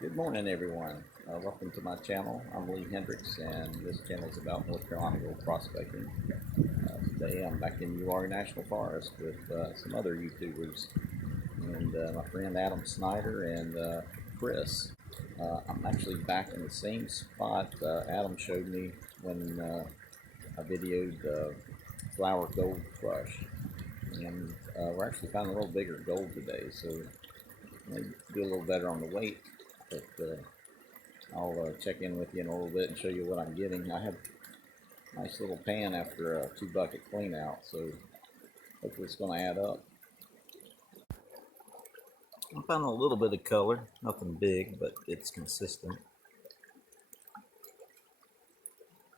Good morning, everyone. Welcome to my channel. I'm Lee Hendricks, and this channel is about North Carolina gold prospecting. Today I'm back in UR National Forest with some other YouTubers, and my friend Adam Snyder and Chris. I'm actually back in the same spot Adam showed me when I videoed Flower Gold Crush, and we're actually finding a little bigger gold today, so maybe do a little better on the weight. But I'll check in with you in a little bit and show you what I'm getting. I have a nice little pan after a 2-bucket clean out, so hopefully it's going to add up. I'm finding a little bit of color, nothing big, but it's consistent.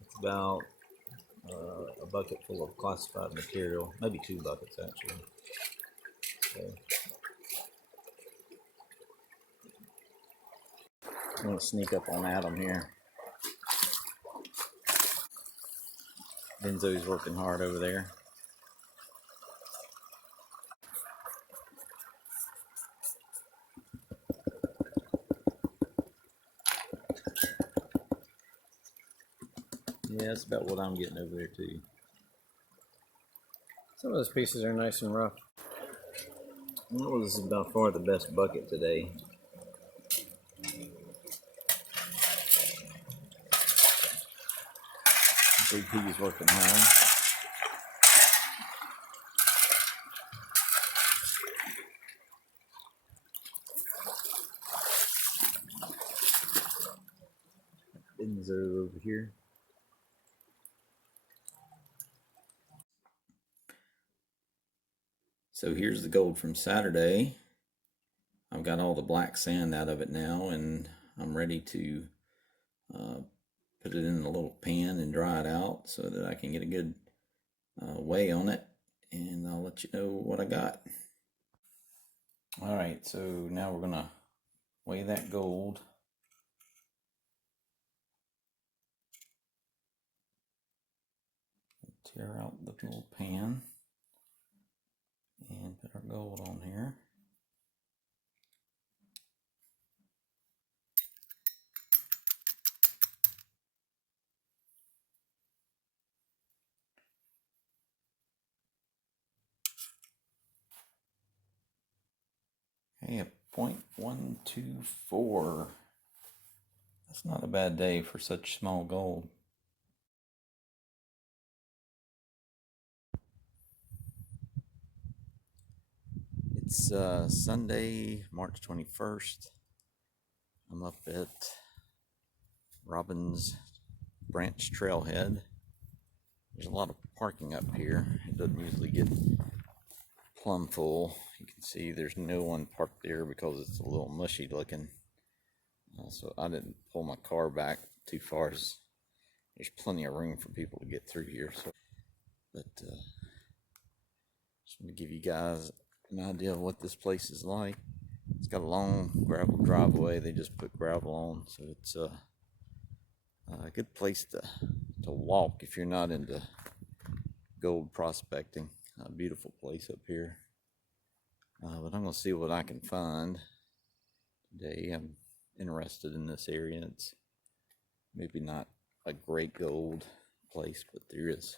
It's about a bucket full of classified material, maybe 2 buckets actually. So I'm going to sneak up on Adam here. Benzo's working hard over there. Yeah, that's about what I'm getting over there too. Some of those pieces are nice and rough. Well, this is by far the best bucket today. AP's working hard. Benzo over here. So here's the gold from Saturday. I've got all the black sand out of it now, and I'm ready to put it in a little pan and dry it out so that I can get a good weigh on it, and I'll let you know what I got. All right, so now we're gonna weigh that gold. Tear out the little pan and put our gold on here. Hey, a 0.124. That's not a bad day for such small gold. It's Sunday, March 21st. I'm up at Robbins Branch Trailhead. There's a lot of parking up here. It doesn't usually get plumb full. You can see there's no one parked there because it's a little mushy looking. So I didn't pull my car back too far. There's plenty of room for people to get through here. So, but just want to give you guys an idea of what this place is like. It's got a long gravel driveway. They just put gravel on, so it's a good place to walk if you're not into gold prospecting. A beautiful place up here. But I'm going to see what I can find today. I'm interested in this area. It's maybe not a great gold place, but there is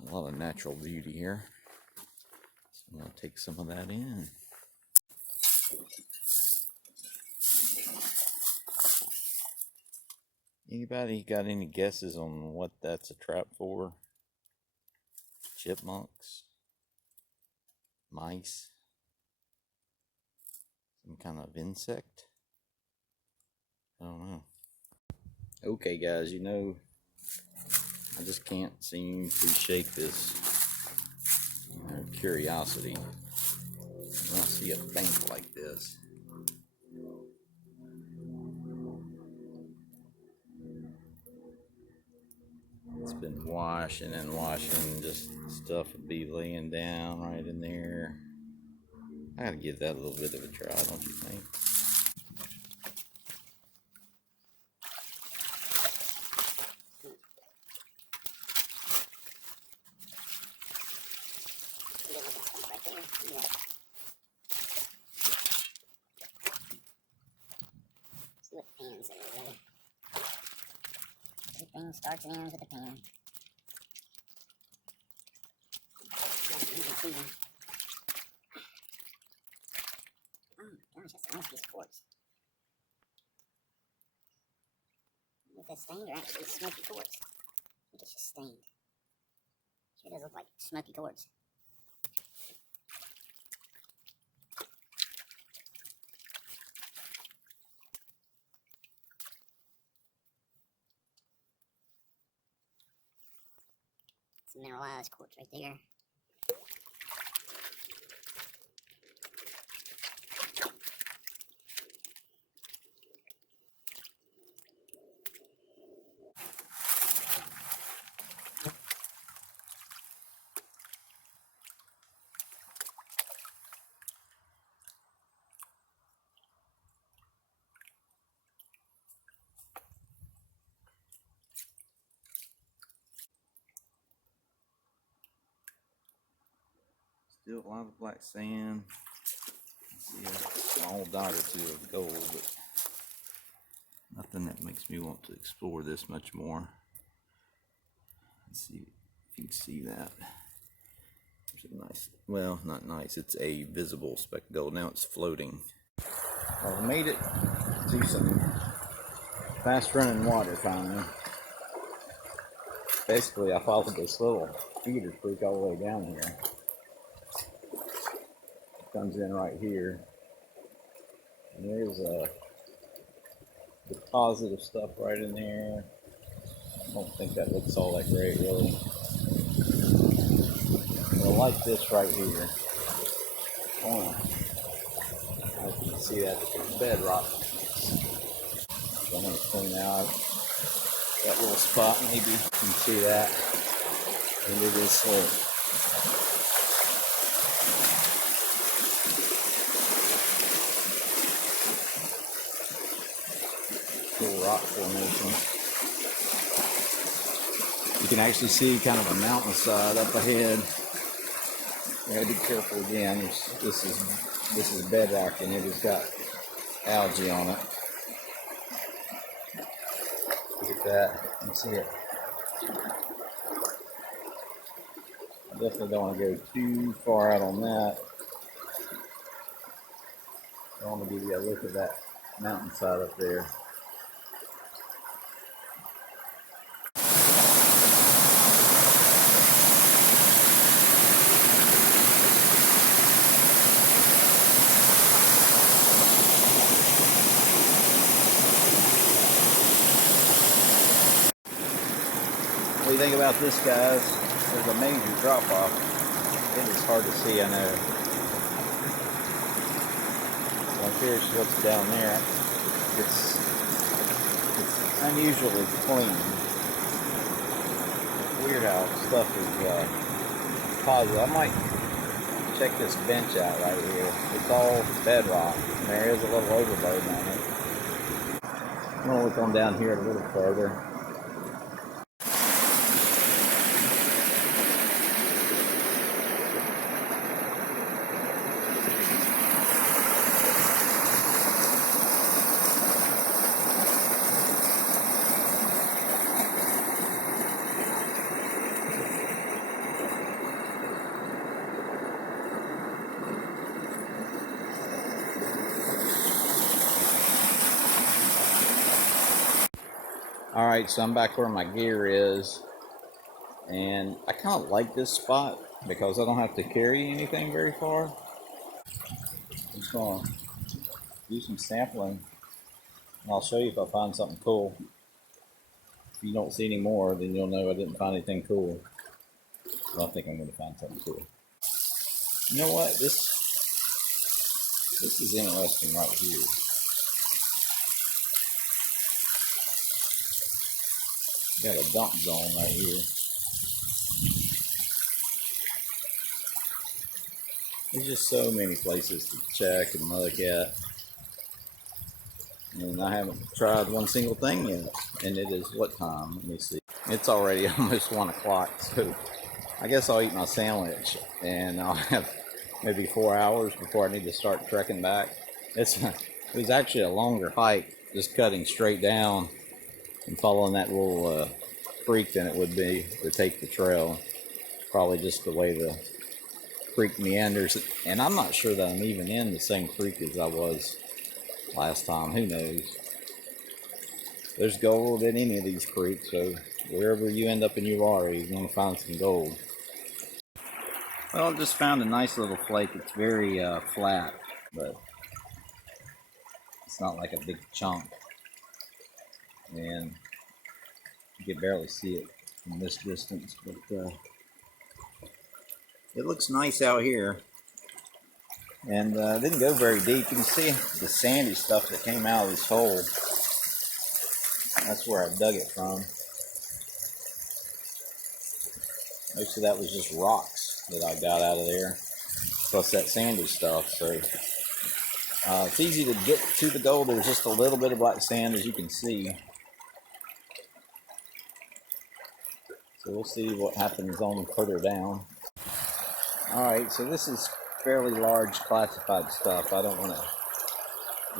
a lot of natural beauty here. So I'm going to take some of that in. Anybody got any guesses on what that's a trap for? Chipmunks? Mice? Some kind of insect? I don't know. Okay guys, you know, I just can't seem to shake this curiosity when I see a bank like this. It's been washing and washing, just stuff would be laying down right in there. I gotta give that a little bit of a try, don't you think? starts and ends with a pen. That's easy peasy. Oh my gosh, that's a nice piece of quartz. If that's stained or actually smoky quartz. I think it's just stained. Sure does look like smoky quartz. It's mineralized quartz right there. Still a lot of black sand. See a small dot or two of gold, but nothing that makes me want to explore this much more. Let's see if you can see that. There's a nice, well, not nice, it's a visible speck of gold. Now it's floating. Well, I made it to some fast running water finally. Basically, I followed this little feeder creek all the way down here. It comes in right here. And there's a deposit of stuff right in there. I don't think that looks all that great, really. But I like this right here. Oh, I hope you can see that. There's bedrock. So I'm going to clean out that little spot. Maybe you can see that into this slope. Cool rock formation. You can actually see kind of a mountainside up ahead. You gotta be careful again. This is bedrock and it has got algae on it. Look at that. You can see it. I definitely don't want to go too far out on that. I want to give you a look at that mountainside up there. What do you think about this, guys? There's a major drop off. It is hard to see, I know. So I'm curious what's down there. It's unusually clean. It's weird how stuff is positive. I might check this bench out right here. It's all bedrock. And there is a little overburden on it. I'm going to look on down here a little further. Alright, so I'm back where my gear is, and I kind of like this spot because I don't have to carry anything very far. I'm just going to do some sampling, and I'll show you if I find something cool. If you don't see any more, then you'll know I didn't find anything cool. Well, I think I'm going to find something cool. You know what? This is interesting right here. Got a dump zone right here. There's just so many places to check and look at. And I haven't tried one single thing yet. And it is what time? Let me see. It's already almost 1 o'clock, so I guess I'll eat my sandwich and I'll have maybe 4 hours before I need to start trekking back. It was actually a longer hike, just cutting straight down and following that little creek than it would be to take the trail. Probably just the way the creek meanders. And I'm not sure that I'm even in the same creek as I was last time. Who knows? There's gold in any of these creeks, so wherever you end up in UR, you're going to find some gold. Well, I just found a nice little flake. It's very flat, but it's not like a big chunk. And you can barely see it from this distance, but it looks nice out here. And it didn't go very deep. You can see the sandy stuff that came out of this hole. That's where I dug it from. Most of that was just rocks that I got out of there, plus that sandy stuff. So it's easy to get to the gold. There's just a little bit of black sand, as you can see. So we'll see what happens on further down. Alright, so this is fairly large classified stuff. I don't want to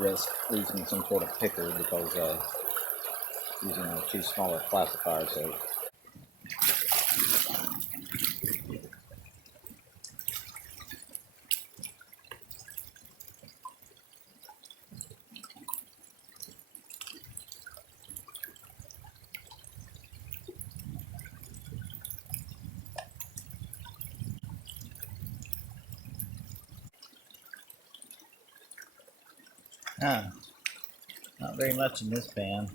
risk losing some sort of picker because using a too small a classifier. So not very much in this pan.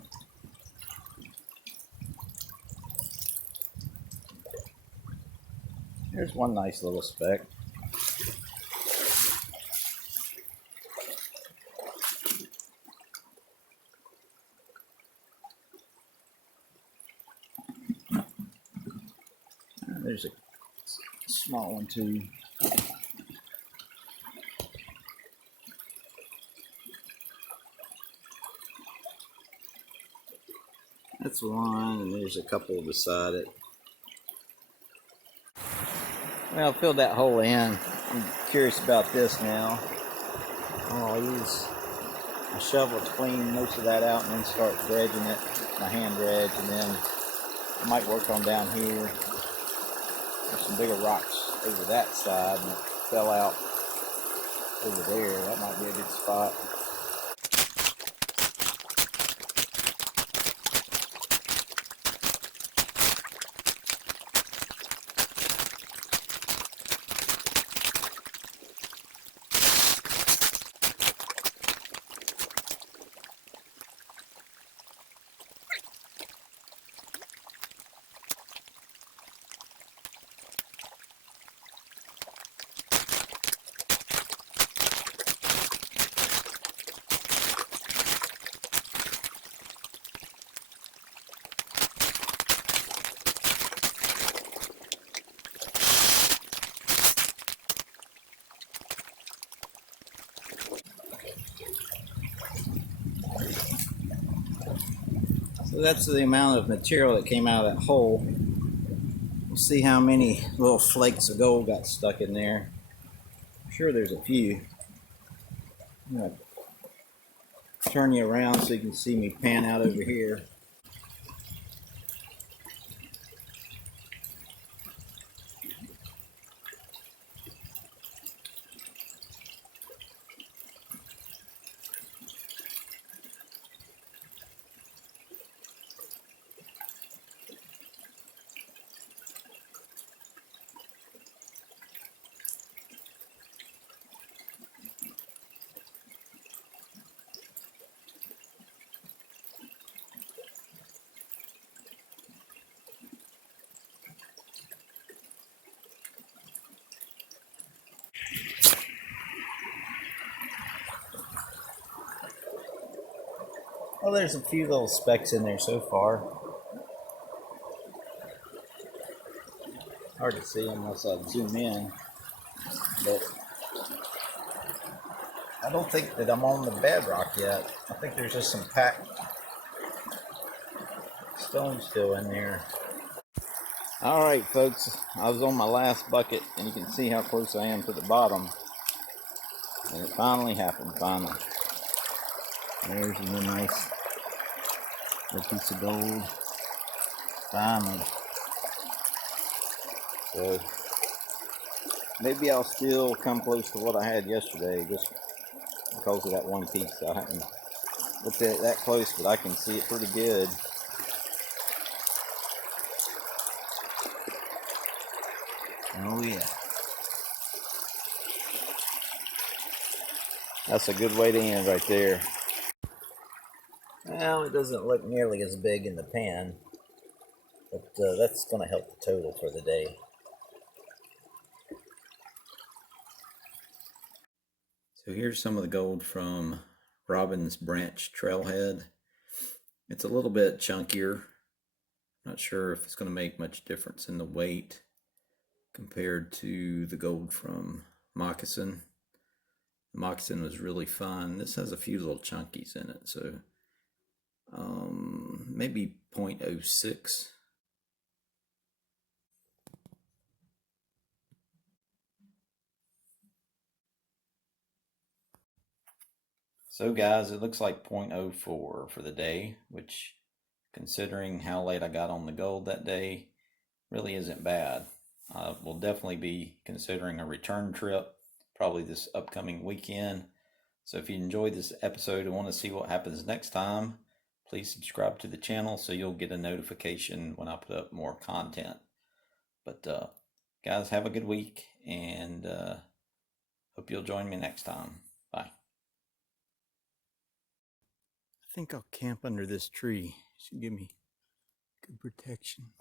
Here's one nice little speck. There's a small one too. That's one, and there's a couple beside it. Well, I filled that hole in. I'm curious about this now. I'll use a shovel to clean most of that out and then start dredging it, my hand dredge, and then I might work on down here. There's some bigger rocks over that side, and it fell out over there. That might be a good spot. So that's the amount of material that came out of that hole. We'll see how many little flakes of gold got stuck in there. I'm sure there's a few. I'm going to turn you around so you can see me pan out over here. Well, there's a few little specks in there so far. Hard to see unless I zoom in, but I don't think that I'm on the bedrock yet. I think there's just some packed stone still in there. Alright folks, I was on my last bucket and you can see how close I am to the bottom. And it finally happened, finally. There's a nice little piece of gold. Finally. So maybe I'll still come close to what I had yesterday just because of that one piece. I haven't looked at it that close, but I can see it pretty good. Oh yeah. That's a good way to end right there. Well, it doesn't look nearly as big in the pan, but that's going to help the total for the day. So here's some of the gold from Robin's Branch Trailhead. It's a little bit chunkier. Not sure if it's going to make much difference in the weight compared to the gold from Moccasin. The Moccasin was really fun. This has a few little chunkies in it, so maybe 0.06. So guys, it looks like 0.04 for the day, which, considering how late I got on the gold that day, really isn't bad. We'll definitely be considering a return trip, probably this upcoming weekend. So if you enjoyed this episode and want to see what happens next time, please subscribe to the channel so you'll get a notification when I put up more content. But guys, have a good week, and hope you'll join me next time. Bye. I think I'll camp under this tree. Should give me good protection.